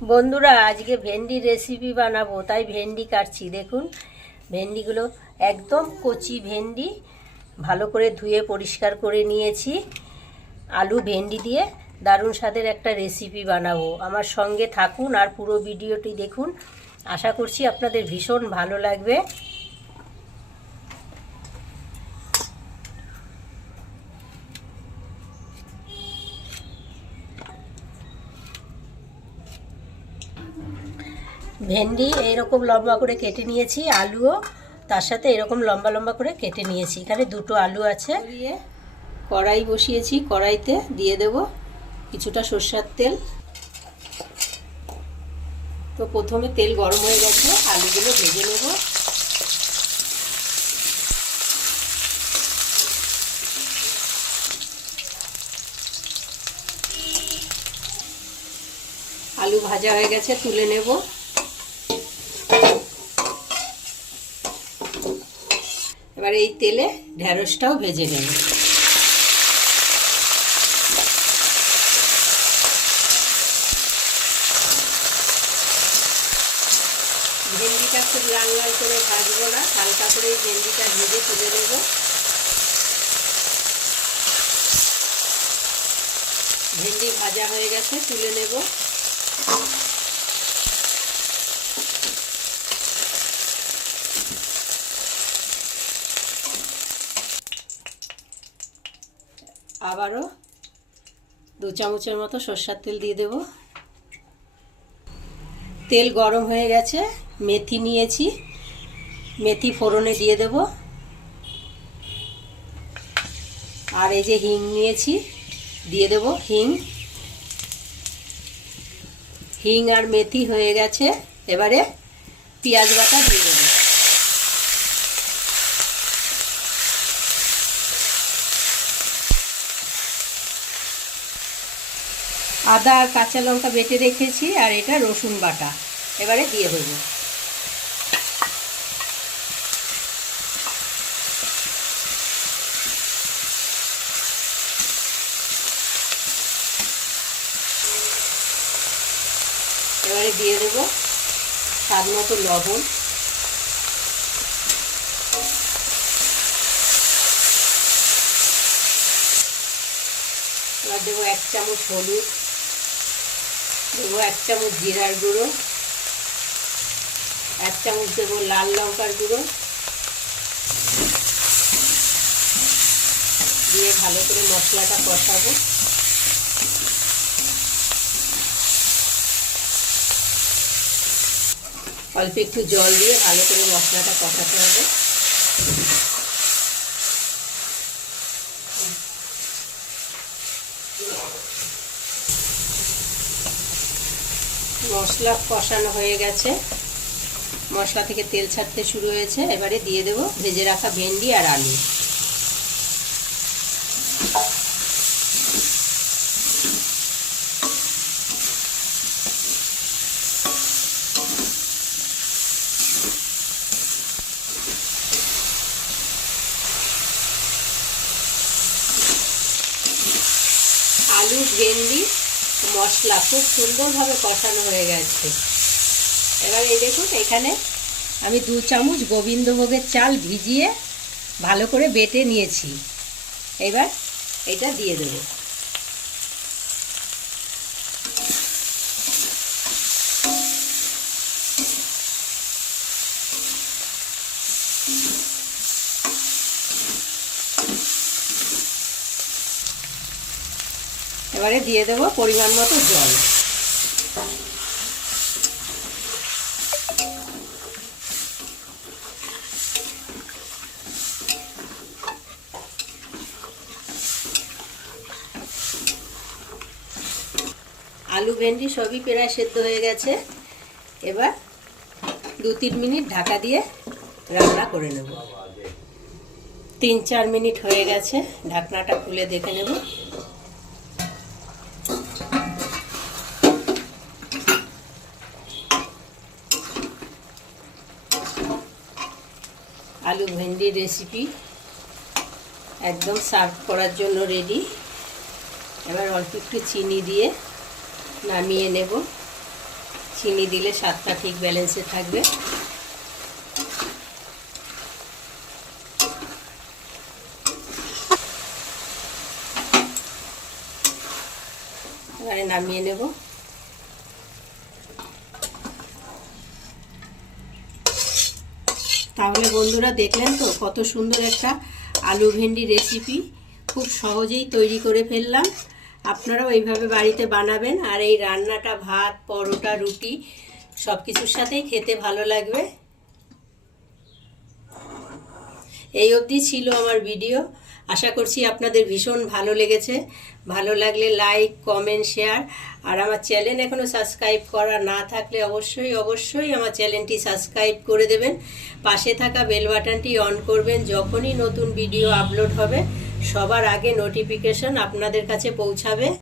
বন্ধুরা, আজকে ভেন্ডির রেসিপি বানাবো, তাই ভেন্ডি কাটছি। দেখুন, ভেন্ডিগুলো একদম কচি ভেন্ডি, ভালো করে ধুয়ে পরিষ্কার করে নিয়েছি। আলু ভেন্ডি দিয়ে দারুণ স্বাদের একটা রেসিপি বানাবো। আমার সঙ্গে থাকুন আর পুরো ভিডিওটি দেখুন। আশা করছি আপনাদের ভীষণ ভালো লাগবে। ভেন্ডি এরকম লম্বা করে কেটে নিয়েছি, আলুও তার সাথে এরকম লম্বা লম্বা করে কেটে নিয়েছি। এখানে দুটো আলু আছে। কড়াই বসিয়েছি, কড়াইতে দিয়ে দেব কিছুটা সরষের তেল। তো প্রথমে তেল গরম হয়ে গেছে, আলুগুলো ভেজে নেব। আলু ভাজা হয়ে গেছে, তুলে নেব। এবার এই তেলে ঢেঁড়সটাও ভেজে নেব। ভেন্ডিটা খুব লাল লাল করে ভাজবো না, হালকা করে এই ভেন্ডিটা ভেজে তুলে নেব। ভেন্ডি ভাজা হয়ে গেছে, তুলে নেব। আবারও 2 চামচের মতো সরষের তেল দিয়ে দেব। তেল গরম হয়ে গেছে, মেথি নিয়েছি, মেথি ফোড়নে দিয়ে দেব। আর এই যে হিং নিয়েছি, দিয়ে দেব হিং। হিং আর মেথি হয়ে গেছে, এবারে পেঁয়াজ বাটা দিয়ে দেব। আদা আর কাঁচা লঙ্কা বেটে রেখেছি, আর এটা রসুন বাটা এবারে দিয়ে দেবো। এবারে দিয়ে দেব স্বাদ মতো লবণ। এবার দেবো 1 চামচ হলুদ, দেবো 1 চামচ জিরার গুঁড়ো, 1 চামচ দেবো লাল লঙ্কার গুঁড়ো, দিয়ে ভালো করে মশলাটা কষাবো। অল্প একটু জল দিয়ে ভালো করে মশলাটা কষাতে হবে। মশলা কষানো হয়ে গেছে, মশলা থেকে তেল ছাড়তে শুরু হয়েছে। এবারে দিয়ে দেব ভেজে রাখা ভেন্ডি আর আলু। আলু ভেন্ডি মশলা খুব সুন্দরভাবে কষানো হয়ে গেছে। এবার এই দেখুন, এখানে আমি 2 চামচ গোবিন্দভোগের চাল ভিজিয়ে ভালো করে বেটে নিয়েছি। এবার এটা দিয়ে দেব। এবারে দিয়ে দেব পরিমাণ মতো জল। আলু ভেন্ডি সবই প্রায় সেদ্ধ হয়ে গেছে। এবার 2-3 মিনিট ঢাকা দিয়ে রান্না করে নেব। 3-4 মিনিট হয়ে গেছে, ঢাকনাটা খুলে দেখে নেব। আলু ভেন্ডির রেসিপি একদম সার্ভ করার জন্য রেডি। এবার অল্প একটু চিনি দিয়ে নামিয়ে নেব। চিনি দিলে স্বাদটা ঠিক ব্যালেন্সে থাকবে। এবারে নামিয়ে নেব। তাহলে বন্ধুরা দেখলেন তো কত সুন্দর একটা আলু ভেন্ডি রেসিপি, খুব সহজেই তৈরি করে ফেললাম। আপনারাও এইভাবে বাড়িতে বানাবেন, আর এই রান্নাটা ভাত, পরোটা, রুটি সব কিছুর সাথেই খেতে ভালো লাগবে। এই অবধি ছিল আমার ভিডিও। আশা করছি আপনাদের ভীষণ ভালো লেগেছে। ভালো লাগলে লাইক, কমেন্ট, শেয়ার, আর আমার চ্যানেল এখনও সাবস্ক্রাইব করা না থাকলে অবশ্যই আমার চ্যানেলটি সাবস্ক্রাইব করে দেবেন। পাশে থাকা বেল বাটনটি অন করবেন, যখনই নতুন ভিডিও আপলোড হবে সবার আগে নোটিফিকেশন আপনাদের কাছে পৌঁছাবে।